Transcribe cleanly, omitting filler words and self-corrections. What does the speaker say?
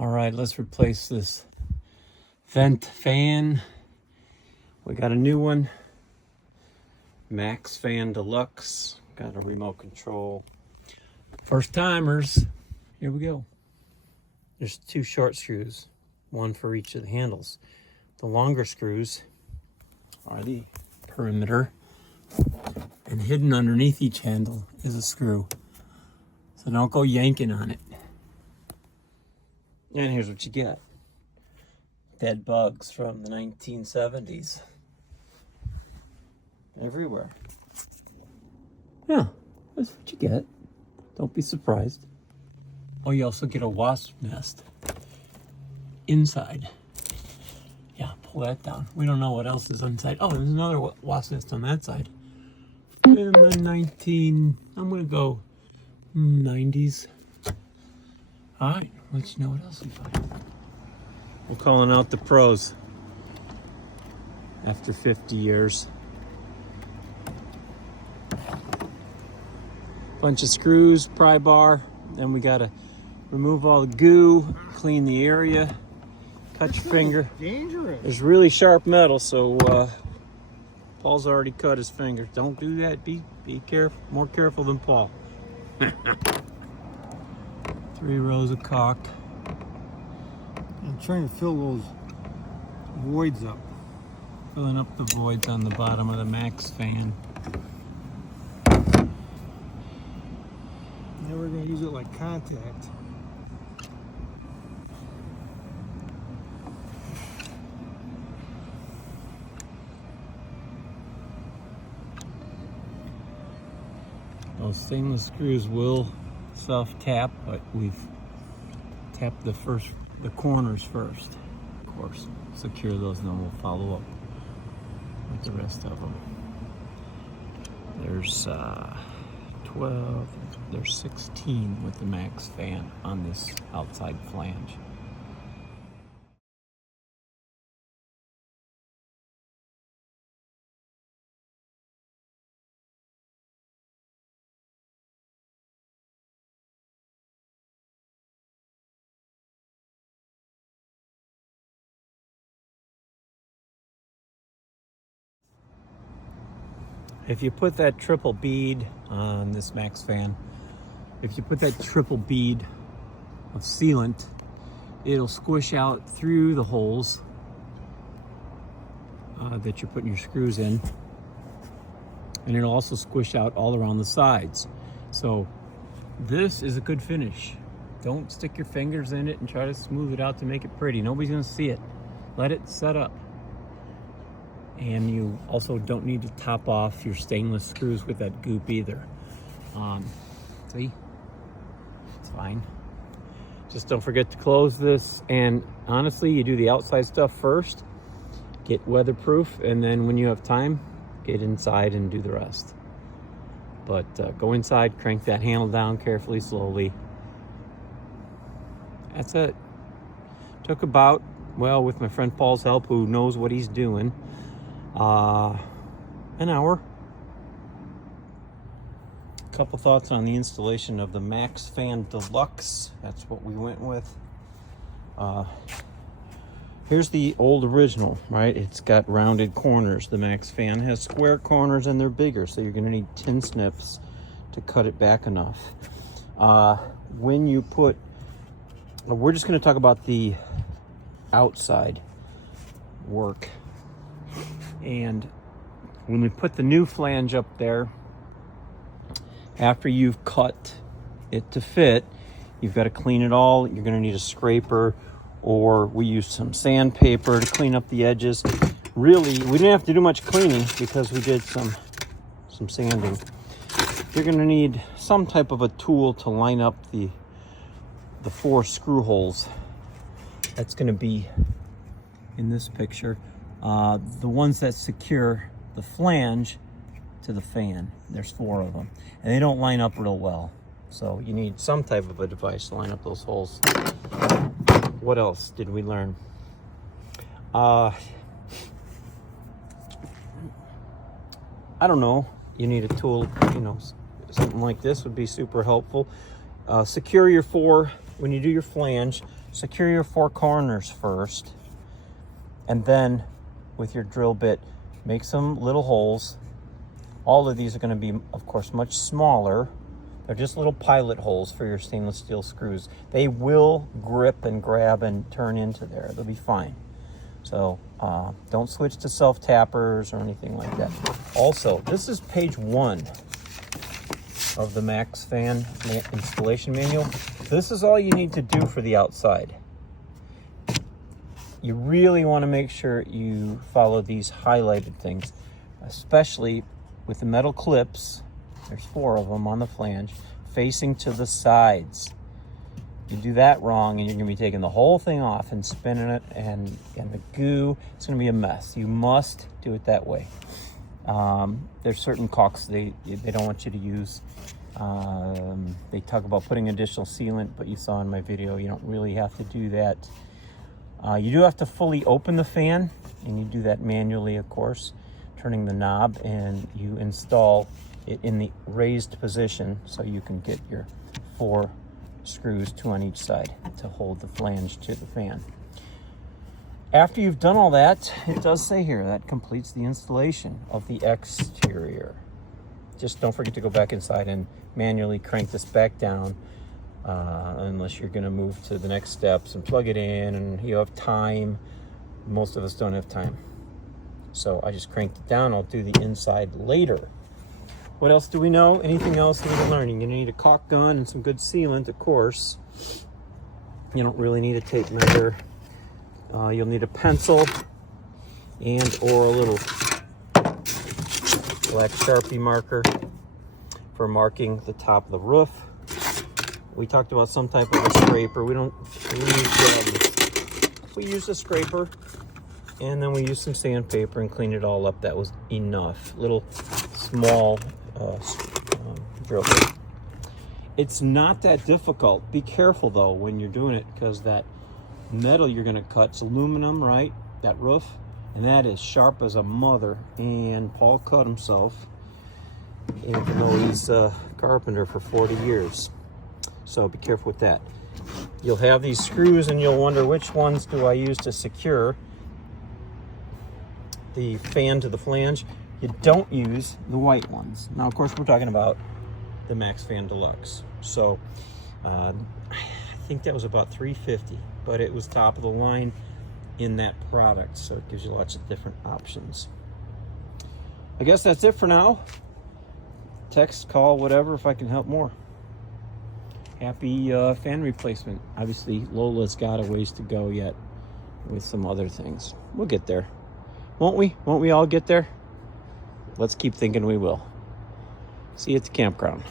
All right, let's replace this vent fan. We got a new one, MAXXFAN Deluxe. Got a remote control. First timers, here we go. There's 2 short screws, one for each of the handles. The longer screws are the perimeter, and hidden underneath each handle is a screw. So don't go yanking on it. And here's what you get. Dead bugs from the 1970s. Everywhere. Yeah, that's what you get. Don't be surprised. Oh, you also get a wasp nest inside. Yeah, pull that down. We don't know what else is inside. Oh, there's another wasp nest on that side. In the I'm gonna go 90s. All right, let you know what else we find. We're calling out the pros after 50 years. Bunch of screws, pry bar. Then we gotta remove all the goo, clean the area, cut your finger. Dangerous. There's really sharp metal, so Paul's already cut his finger. Don't do that. Be careful. More careful than Paul. 3 rows of caulk. I'm trying to fill those voids up. Filling up the voids on the bottom of the MAXXFAN. Now we're going to use it like contact. Those stainless screws will self-tap, but we've tapped the corners first. Of course, secure those, and then we'll follow up with the rest of them. There's 12, there's 16 with the MAXXFAN on this outside flange. If you put that triple bead on this MAXXFAN, if you put that triple bead of sealant, it'll squish out through the holes that you're putting your screws in, and it'll also squish out all around the sides. So this is a good finish. Don't stick your fingers in it and try to smooth it out to make it pretty. Nobody's gonna see it. Let it set up. And you also don't need to top off your stainless screws with that goop either. See? It's fine. Just don't forget to close this. And honestly, you do the outside stuff first, get weatherproof, and then when you have time, get inside and do the rest. But go inside, crank that handle down carefully, slowly. That's it. Took about, well, with my friend Paul's help, who knows what he's doing, an hour. A couple thoughts on the installation of the MAXXFAN Deluxe. That's what we went with. Here's the old original, right? It's got rounded corners. The MAXXFAN has square corners, and they're bigger, so you're going to need tin snips to cut it back enough. When you put, we're just going to talk about the outside work. And when we put the new flange up there, after you've cut it to fit, you've got to clean it all. You're going to need a scraper, or we used some sandpaper to clean up the edges. Really, we didn't have to do much cleaning because we did some sanding. You're going to need some type of a tool to line up the 4 screw holes. That's going to be in this picture. The ones that secure the flange to the fan. There's 4 of them, and they don't line up real well, so you need some type of a device to line up those holes. What else did we learn? I don't know. You need a tool, you know, something like this would be super helpful. Secure your 4, when you do your flange, secure your 4 corners first, and then with your drill bit, make some little holes. All of these are going to be, of course, much smaller. They're just little pilot holes for your stainless steel screws. They will grip and grab and turn into there. They'll be fine. So don't switch to self-tappers or anything like that. Also, this is page 1 of the MAXXFAN installation manual. This is all you need to do for the outside. You really want to make sure you follow these highlighted things, especially with the metal clips. There's 4 of them on the flange facing to the sides. You do that wrong and you're going to be taking the whole thing off and spinning it, and the goo, it's going to be a mess. You must do it that way. There's certain caulks they don't want you to use. They talk about putting additional sealant, but you saw in my video you don't really have to do that. You do have to fully open the fan, and you do that manually, of course, turning the knob, and you install it in the raised position so you can get your 4 screws, 2 on each side, to hold the flange to the fan. After you've done all that, it does say here that completes the installation of the exterior. Just don't forget to go back inside and manually crank this back down, unless you're going to move to the next steps and plug it in and you have time. Most of us don't have time. So I just cranked it down. I'll do the inside later. What else do we know? Anything else that we're learning? You need a caulk gun and some good sealant, of course. You don't really need a tape measure. You'll need a pencil and or a little black Sharpie marker for marking the top of the roof. We talked about some type of a scraper. We use a scraper, and then we use some sandpaper and clean it all up. That was enough. Little small drill bit. It's not that difficult. Be careful though when you're doing it, because that metal you're going to cut is aluminum, right? That roof, and that is sharp as a mother. And Paul cut himself, even though he's a carpenter for 40 years. So be careful with that. You'll have these screws and you'll wonder, which ones do I use to secure the fan to the flange? You don't use the white ones. Now, of course, we're talking about the MAXXFAN Deluxe. So I think that was about $350, but it was top of the line in that product. So it gives you lots of different options. I guess that's it for now. Text, call, whatever, if I can help more. Happy fan replacement. Obviously, Lola's got a ways to go yet with some other things. We'll get there. Won't we? Won't we all get there? Let's keep thinking we will. See you at the campground.